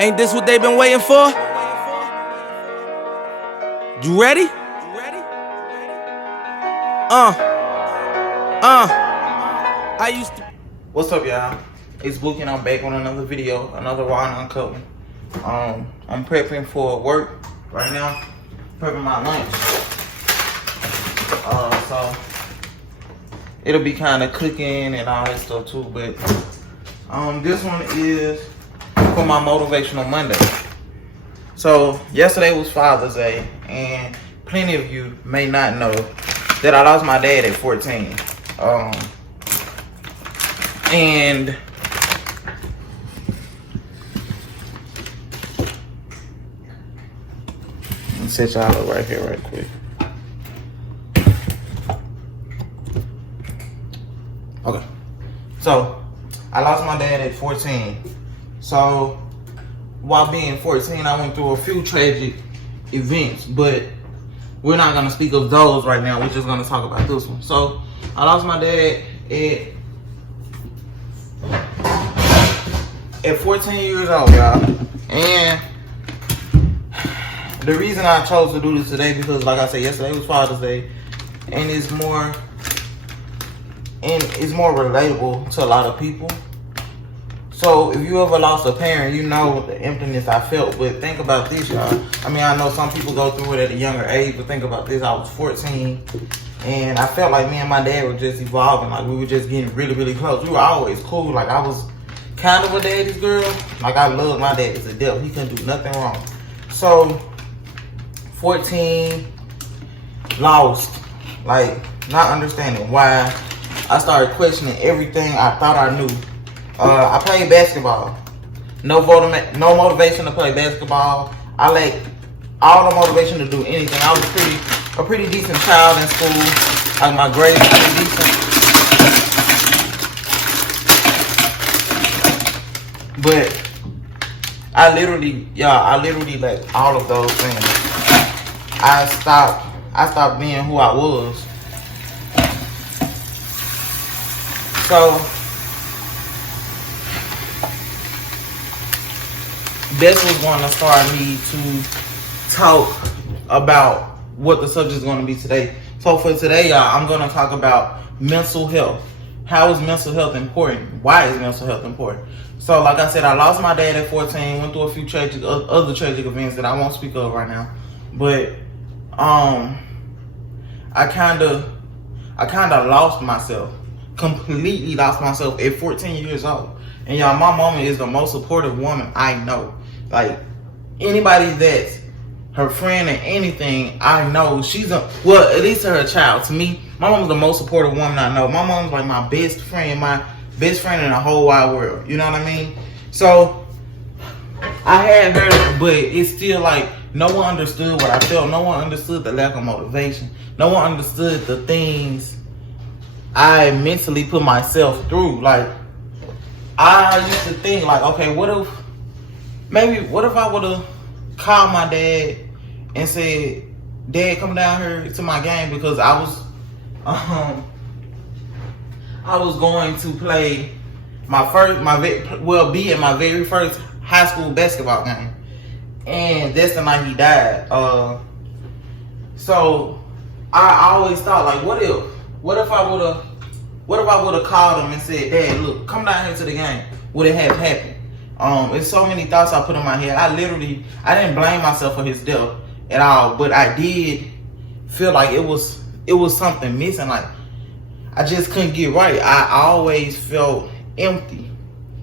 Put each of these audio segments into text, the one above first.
Ain't this what they been waiting for? You ready? I used to. What's up, y'all? It's Bookey and I'm back on another video, another raw and uncut one. I'm prepping for work right now, prepping my lunch. So it'll be kind of cooking and all that stuff too. But this one is for my motivational Monday. So yesterday was Father's Day, and plenty of you may not know that I lost my dad at 14. And let me set y'all up right here right quick. Okay, so I lost my dad at 14. So while being 14, I went through a few tragic events, but we're not gonna speak of those right now. We're just gonna talk about this one. So I lost my dad at 14 years old, y'all. And the reason I chose to do this today, because like I said, yesterday was Father's Day, and it's more relatable to a lot of people. So if you ever lost a parent, you know the emptiness I felt. But think about this, y'all. I mean, I know some people go through it at a younger age, but think about this. I was 14, and I felt like me and my dad were just evolving. Like, we were just getting really, really close. We were always cool. Like, I was kind of a daddy's girl. Like, I loved my dad to death. He couldn't do nothing wrong. So 14, lost. Like, not understanding why. I started questioning everything I thought I knew. I played basketball. No motivation to play basketball. I lacked all the motivation to do anything. I was a pretty decent child in school. Like, my grades were pretty decent. But I literally lacked all of those things. I stopped being who I was. So this was going to start me to talk about what the subject is going to be today. So for today, y'all, I'm going to talk about mental health. How is mental health important? Why is mental health important? So like I said, I lost my dad at 14, went through a few other tragic events that I won't speak of right now. But I kind of lost myself. Completely lost myself at 14 years old. And y'all, my mama is the most supportive woman I know. Like, anybody that's her friend or anything, I know she's at least to her child. To me, my mom's the most supportive woman I know. My mom's like my best friend in the whole wide world. You know what I mean? So I had her, but it's still like no one understood what I felt. No one understood the lack of motivation. No one understood the things I mentally put myself through. Like, I used to think like, okay, what if I would have called my dad and said, "Dad, come down here to my game," because I was going to play be at my very first high school basketball game, and that's the night he died. So I always thought, like, what if I would have called him and said, "Dad, look, come down here to the game," would it have happened? There's so many thoughts I put in my head. I didn't blame myself for his death at all, but I did feel like it was something missing. Like, I just couldn't get right. I always felt empty.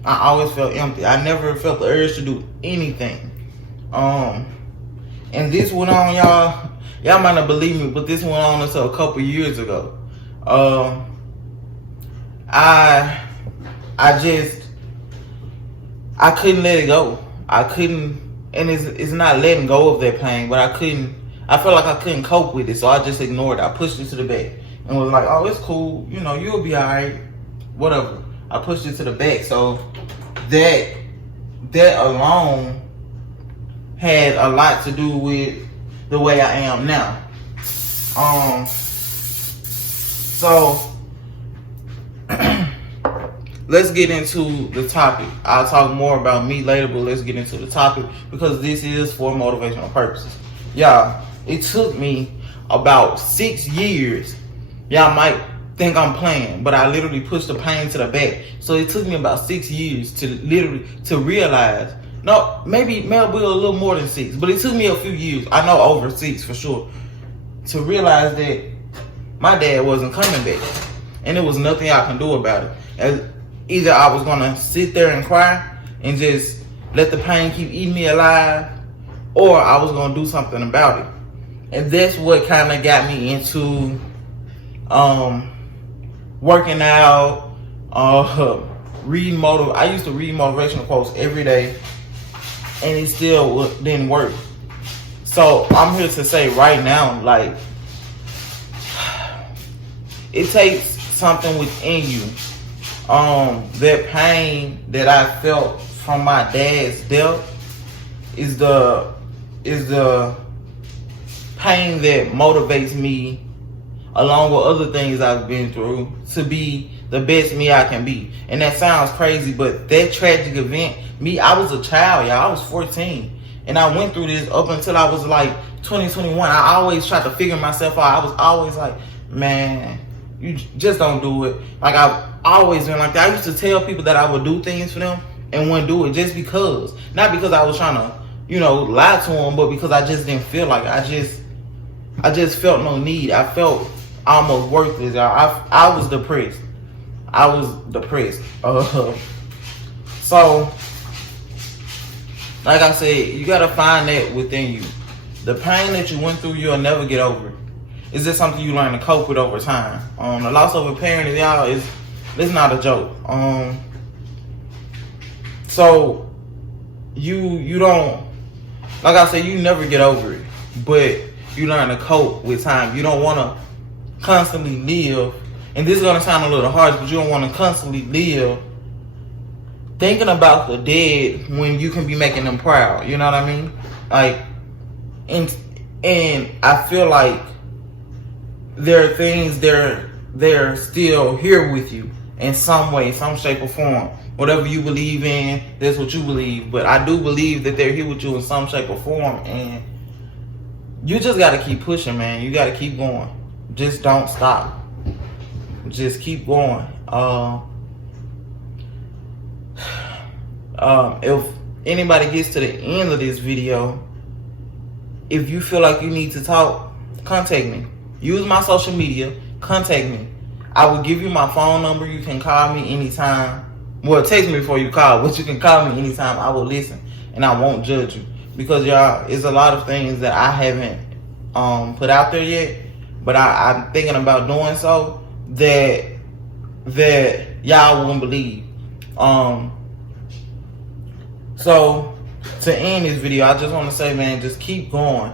I never felt the urge to do anything. And this went on, y'all. Y'all might not believe me, but this went on until a couple years ago. I couldn't let it go. I couldn't, and it's not letting go of that pain, but I felt like I couldn't cope with it, so I just ignored it. I pushed it to the back and was like, "Oh, it's cool, you know, you'll be alright, whatever." I pushed it to the back. So that alone had a lot to do with the way I am now. So let's get into the topic. I'll talk more about me later, but let's get into the topic because this is for motivational purposes. Y'all, it took me about 6 years. Y'all might think I'm playing, but I literally pushed the pain to the back. So it took me about 6 years to realize, no, maybe a little more than 6, but it took me a few years. I know over 6 for sure, to realize that my dad wasn't coming back, and there was nothing I can do about it. As either I was gonna sit there and cry and just let the pain keep eating me alive, or I was gonna do something about it. And that's what kind of got me into working out, reading I used to read motivational quotes every day, and it still didn't work. So I'm here to say right now, like, it takes something within you. That pain that I felt from my dad's death is the pain that motivates me, along with other things I've been through, to be the best me I can be. And that sounds crazy, but that tragic event, I was a child, y'all. I was 14. And I went through this up until I was like 20, 21. I always tried to figure myself out. I was always like, man, you just don't do it. Like, I've always been like that. I used to tell people that I would do things for them and wouldn't do it just because. Not because I was trying to, lie to them, but because I just didn't feel like it. I just felt no need. I felt almost worthless. I was depressed. So, like I said, you gotta find that within you. The pain that you went through, you'll never get over. It's just something you learn to cope with over time. The loss of a parent, y'all, it's not a joke. So you don't, like I said, you never get over it, but you learn to cope with time. You don't want to constantly live, and this is going to sound a little harsh, but you don't want to constantly live thinking about the dead when you can be making them proud. You know what I mean? Like, and I feel like there are things they're still here with you in some way, some shape or form. Whatever you believe in, that's what you believe. But I do believe that they're here with you in some shape or form, and you just got to keep pushing, man. You got to keep going. Just don't stop. Just keep going. If anybody gets to the end of this video, if you feel like you need to talk, contact me. Use my social media. Contact me. I will give you my phone number. You can call me anytime. Well, text me before you call, but you can call me anytime. I will listen, and I won't judge you, because y'all, it's a lot of things that I haven't put out there yet, but I'm thinking about doing so that y'all wouldn't believe. So to end this video, I just want to say, man, just keep going.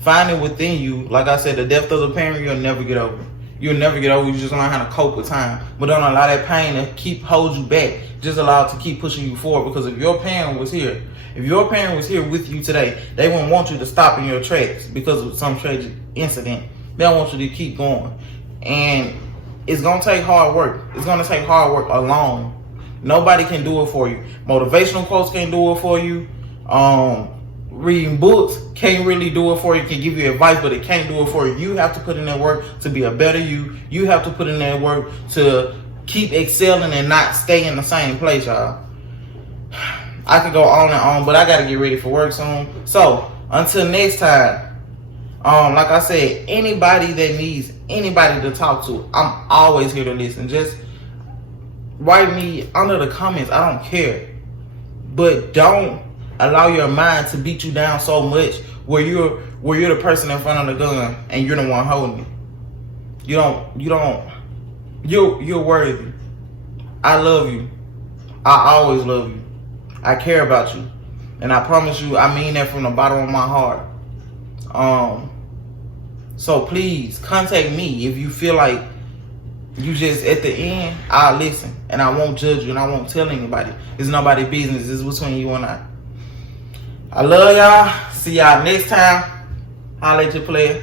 Find it within you. Like I said, the death of the parent, you'll never get over. You'll never get over. You just learn how to cope with time. But don't allow that pain to hold you back. Just allow it to keep pushing you forward. Because if your parent was here with you today, they wouldn't want you to stop in your tracks because of some tragic incident. They want you to keep going. And it's going to take hard work. It's going to take hard work alone. Nobody can do it for you. Motivational quotes can't do it for you. Reading books can't really do it for you. It can give you advice, but it can't do it for you. You have to put in that work to be a better you. You have to put in that work to keep excelling and not stay in the same place, y'all. I could go on and on, but I got to get ready for work soon. So until next time, like I said, anybody that needs anybody to talk to, I'm always here to listen. Just write me under the comments. I don't care, but don't allow your mind to beat you down so much where you're the person in front of the gun and you're the one holding it. You're worthy. I love you. I always love you. I care about you. And I promise you, I mean that from the bottom of my heart. So please contact me if you feel like you just at the end. I'll listen and I won't judge you and I won't tell anybody. It's nobody's business. It's between you and I. I love y'all. See y'all next time. Holla at your player.